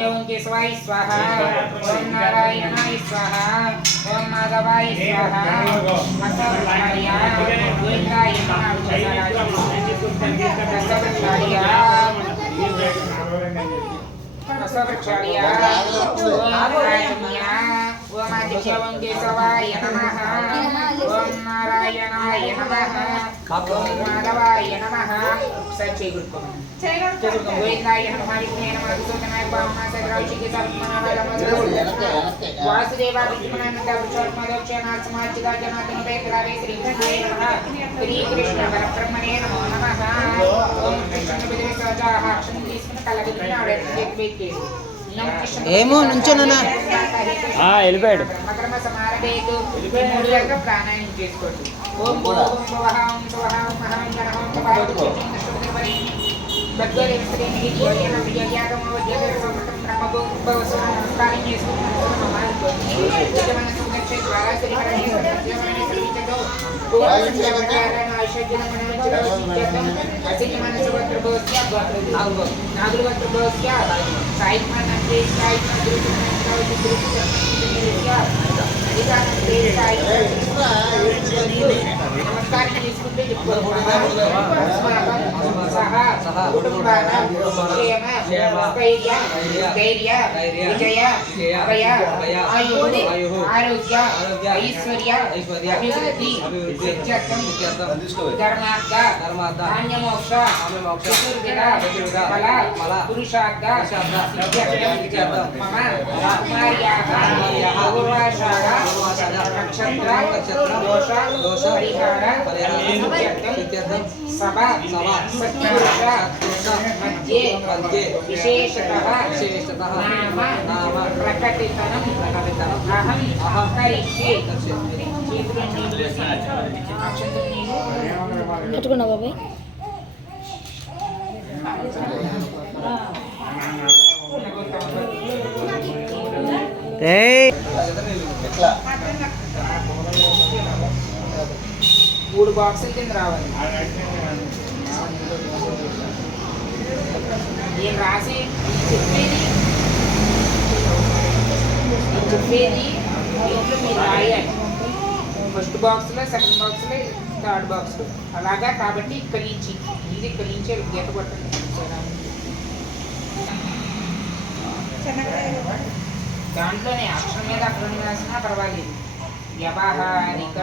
ओम केशवाय स्वाहा ओम नारायणाय स्वाहा ओम माधवाय स्वाहा मसवृक्षार्या गोविंदाय मसवृक्षार्या ओम राजन्या ओम आदित्य ओम केशवाय नमः ओम नारायणाय नमः ओम माधवाय नमः सच्चे गुरुकुल गोविंदाय नमः नमः सुतनाय पावना सद्रावची के वासुदेवा विष्णुनानंद वृषोत्मदोक्षनाथ समाचिदा जनार्दन वेकरावे श्री कृष्णाय नमः श्री कृष्ण परब्रह्मणे नमो नमः ओम कृष्ण बिदरे सजाः क्षण తీసుకున్న కలగలిని ఆడేది పెట్టే ఏమో నుంచోనన్నా వెళ్ళిపోయాడు మకరమ సమారభేతు మూడు రకాల ప్రాణాయామం చేసుకోండి ఓం ఓం స్వహ ఓం స్వహ ఓం మహం గణః ఓం పార్వతీ నమః భగవతే శ్రీని యోగేన విజయాగమ వజ్రగర సమతం బ్రహ్మభూ భవసన నమస్కారం చేసుకుంటున్నాను మన సుదక్ష ద్వారా శ్రీహరణి సత్యమని సర్విచతో ఓం శ్రీవరాయణ ఐశ్వర్యన మనోజరం అసిని మనసవత్ర భోస్య నాగులవత్ర భోస్య సాయిత్మన నందే సాయిత్మ నమస్కారం చేసుకుంటే ధైర్య విజయ అభయ ఆరోగ్య ఐశ్వర్య అభివృద్ధి ధర్మార్థ ధాన్యమోక్ష చతుర్విధ ఫల పురుషార్థ మమ కుమార్యాః పూర్వాషాఢ నక్షత్ర దోష పరిహార సభ సత్పురుష మధ్యే విశేషతః నామ ప్రకటితనం అహం కరిష్యే కట్టుకున్నా బాబాయ్ మూడు బాక్సుల కింద రావాలి నేను రాసి చెప్పేది ఇంట్లో మీరు రాయాలి ఫస్ట్ బాక్స్లో సెకండ్ బాక్స్లో థర్డ్ బాక్స్లో అలాగా కాబట్టి ఇక్కడి నుంచి ఇది ఇక్కడి నుంచి గీత కొట్టండి దాంట్లోనే అక్షరం మీద అక్షరం రాసినా పర్వాలేదు వ్యవహారిక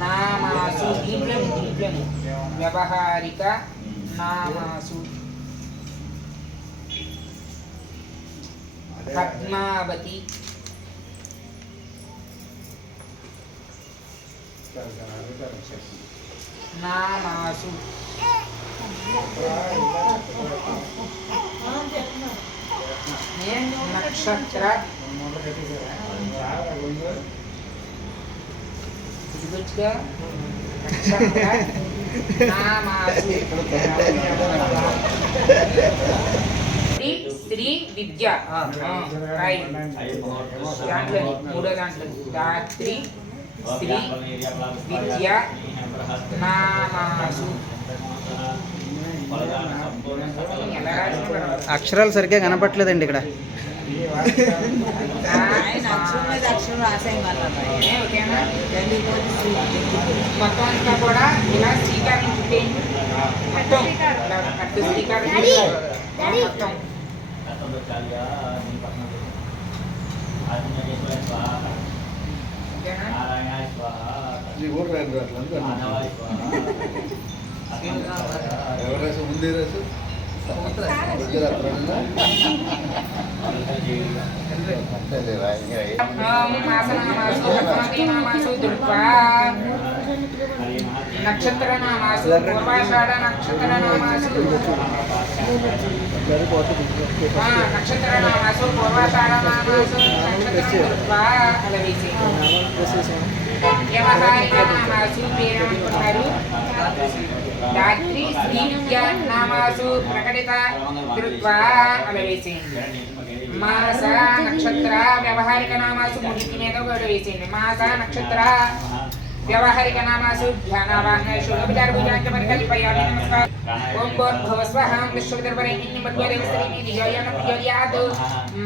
నామాసు దీంట్లోనే వ్యవహారిక నామాసు పద్మావతి నామాసు నక్షత్ర నక్షత్ర నామాసు శ్రీ విద్య దాంట్లో మూడో దాంట్లో గాయత్రి శ్రీ విద్య నామాసు అక్షరాలు సరిగ్గా కనపట్లేదండి ఇక్కడ మొత్తం అంతా కూడా ఇలా శ్రీకారం మొత్తం శ్రీకారం మొత్తం ఎవరైనా ఉంది రాసు నక్షత్ర నామాసు పూర్వాషాఢ నక్షత్ర నామాసు నక్షత్ర నామాసు పూర్వాషాఢ నామాసు వ్యవహారిక నామాసు పేరనుకున్నారు రాత్రి శ్రీ విద్యా నామాసు ప్రకటిత కృత్వా అలవేసేయండి మాస నక్షత్ర వ్యవహారిక నామాసు ముడికి మీద కూడా వేసేయండి మాస నక్షత్ర व्यावहारिक नामासु ध्यानावाहनेषु लोपचार पूजाञ्च परिकल्पयामि नमस्कार ओम भवस्वहं विश्वदर्पणेन मध्वदेवस्त्रीनि धियायान प्रयोज्यात्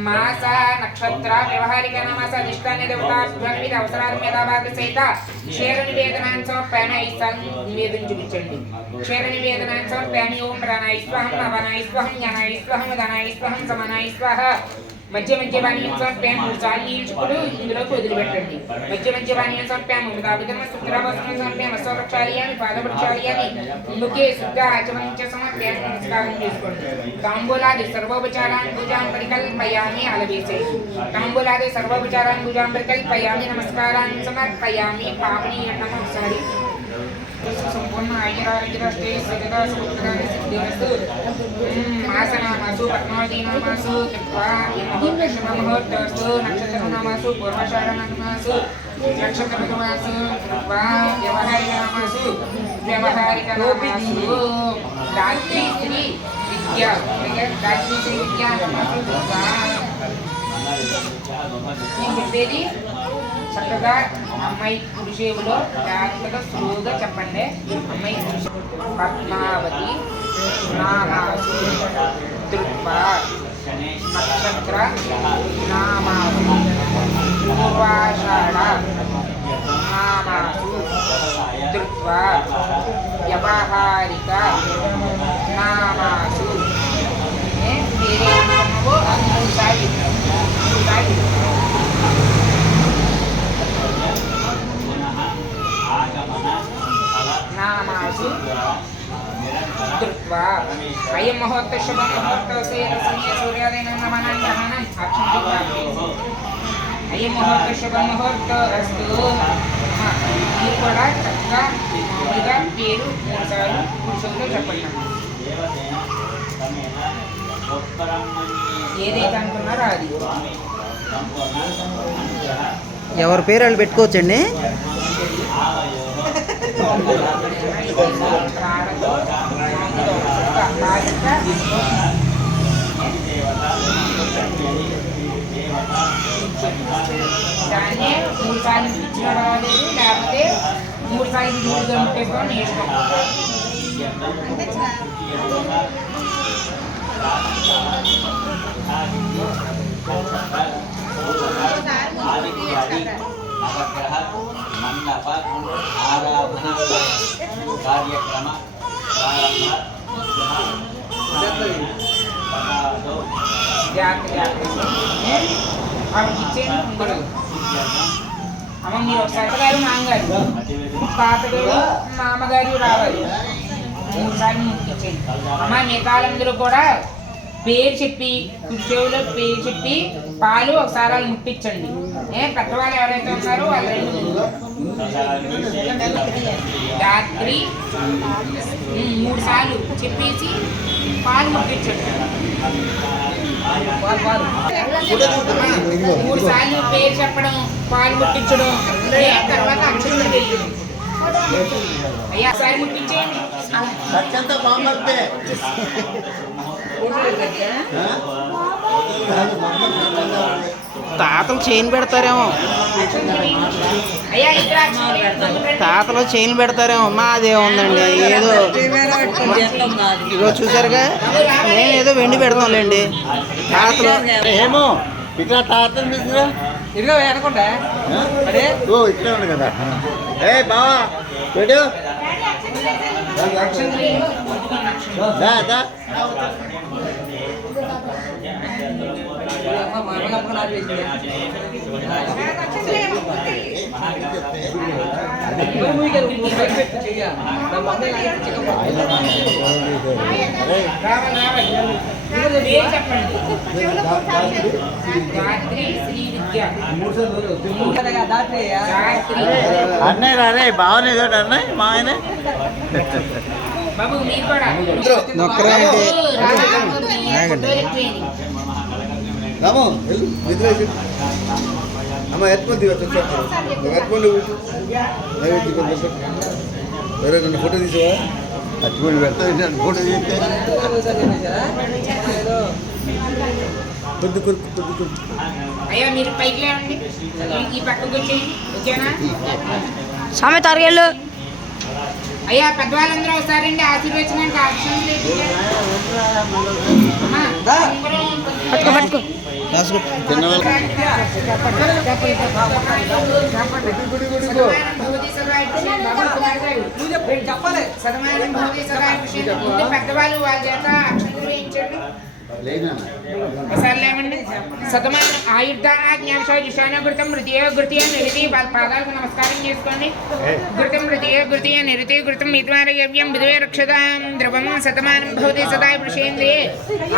मासा नक्षत्र व्यावहारिक नामास अधिष्ठाने देवताभ्यः विविध అవసరార్థం యథాభాగ సహిత క్షీర నివేదనాన్ని సమర్పయామి ఈశ్వరం నివేదన చూపించండి క్షీర నివేదనాన్ని సమర్పయామి ఓం ప్రాణాయ స్వహం నవనాయ స్వహం జ్ఞానాయ స్వహం ఉదానాయ స్వహం సమనాయ స్వహ మధ్య మధ్య పానీయం సమర్పయామి మూడుసార్లు ఈడ్చుకుడు ఇందులోకి వదిలిపెట్టండి మధ్య పానీయం సమర్పయామి మృతాభిధర్మ శుద్రాభాసనం సమర్పయామి స్వరక్షాలయామి పాదవృక్షాలయామి ముఖే శుద్ధ ఆచమనించ సమర్పయామి నమస్కారం చేసుకోండి తాంబూలాది సర్వోపచారాన్ని పూజాం పరికల్పయామి అలవేసేది తాంబూలాది సర్వోపచారాన్ని పూజాం పరికల్పయామి నమస్కారాన్ని సమర్పయామి పావనీయండం ఒకసారి संपूर्ण आयरारोग्यराष्ट्रे सदा सुखदानि सिद्धिरस्तु मासनामासु पद्मावतीनामासु कृत्वा यमहोत्तरस्तु नक्षत्रनामासु पूर्वाषाढनामासु नक्षत्रनामासु कृत्वा व्यवहारिकनामासु गायत्री श्री विद्या गायत्री श्री विद्या नामासु कृत्वा చెప్పేది చక్కగా అమ్మాయి కుడిచేవులో జాగ్రత్తగా స్లోగా చెప్పండి అమ్మాయి పద్మావతి నామాసు దృక్పా నక్షత్ర నామాసు పూర్వాషాఢ నామాసు దృక్పా వ్యవహారిక నామాసు పేరేమో అందరూ సాగి नामासु धृत्वा अयं मुहूर्तः शुभं मुहूर्तस्य समये सूर्योदयं नमनं ग्रहणम् अयं मुहूर्तः शुभं मुहूर्तः अस्तु మీరు కూడా చక్కగా మామూలుగా పేరు మూడుసార్లు కూర్చొని చెప్పండి ఏదైతే అనుకున్నారో అది ఎవరి పేరు వాళ్ళు పెట్టుకోవచ్చండి దాన్నే మూడు సార్లు ఇచ్చిన రాలేదు లేకపోతే మూడు సార్లు మూడు గంటలు నేర్చుకోవాలి నవగ్రహ మండప ఆరాధన కార్యక్రమ ప్రారంభ అమ్మ మీరు ఒకసారి గారు నాన్నగారు తాతగారు మామగారు రావాలి మూడు సార్లు ముట్టించండి అమ్మ మిగతాలందరూ కూడా పేరు చెప్పి కుర్చీలో పేరు చెప్పి పాలు ఒకసారి వాళ్ళు ముట్టించండి పెద్దవాళ్ళు ఎవరైతే ఉన్నారో వాళ్ళు రాత్రి మూడు సార్లు చెప్పేసి పాలు ముట్టించండి మూడు సార్లు పేరు చెప్పడం పాలు ముట్టించడం తర్వాత అక్షరం తెలియదు అయ్యా సారి ముట్టించేయండి తాతలు చైన్ పెడతారేమో తాతలు చైన్ పెడతారేమో మాదే ఉందండి ఏదో ఇగో చూసారుగా నేను ఏదో వెండి పెడతాంలేండి తాతలు ఏమో ఇట్లా తాతలు తీసుకురా ఇదిగో అనుకుంటా అదే ఓ ఇట్లా ఉంది కదా ఏ బావా పెట్టు అన్నయ్య రారే బావలేదు అన్నయ్య మా ఆయన బాబు మీరు కూడా రాము నిద్రేసి అమ్మ ఎత్తుకొని ఎత్తుకొని వేరే నన్ను ఫోటో తీసావా అట్టుకొని పెడతా ఫోటో తీస్తే కొద్ది అయ్యా మీరు పైకి లేవండి ఈ పక్కకు వచ్చేయండి ఓకేనా స్వామి త్వరగెళ్ళు. అయ్యా పెద్దవాళ్ళందరూ ఒకసారండి ఆశీర్వచనానికి ఆప్షన్ పట్టుకో పెద్దవాళ్ళు వాళ్ళ చేత అక్షంతలు వేయించండి. ఒకసారి లేవండి. శతమానం ఆయుర్ధ జ్ఞానశోషానృతం మృతియో నిరుతి వాళ్ళ పాదాలకు నమస్కారం చేసుకోండి. ఘృతం మృతియో నిరుతి ఘృతం మిత్వారవ్యం విధవే రక్షతాం ద్రవం శతమానం భవతి సదా పురుషేంద్రియే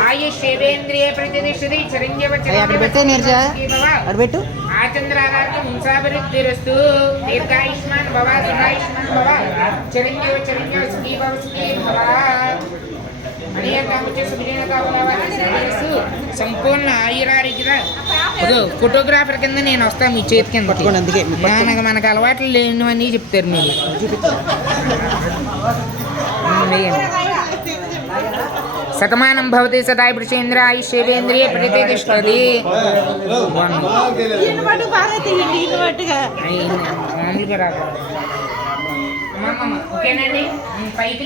ఆయుష్యేవేంద్రియే ప్రతిష్టతి చిరంజీవ పెట్టు ఆచంద్రారాజ్యం హింసాభివృద్ధిరస్తు దీర్ఘాయుష్మాన్ భవ సదాయుష్మాన్ భవ చిరంజీవ సుఖీ భవ సంపూర్ణ ఆయురారోగ్య ఫోటోగ్రాఫర్ కింద నేను వస్తాను మీ చేతి కింద. అందుకే మనకు అలవాట్లు లేనివన్నీ చెప్తారు మీరు. శతమానం భవతి సదా పురుషేంద్ర ఆయుష్యేంద్రియ ప్రతిష్టతి. ఓకేనండి పైకి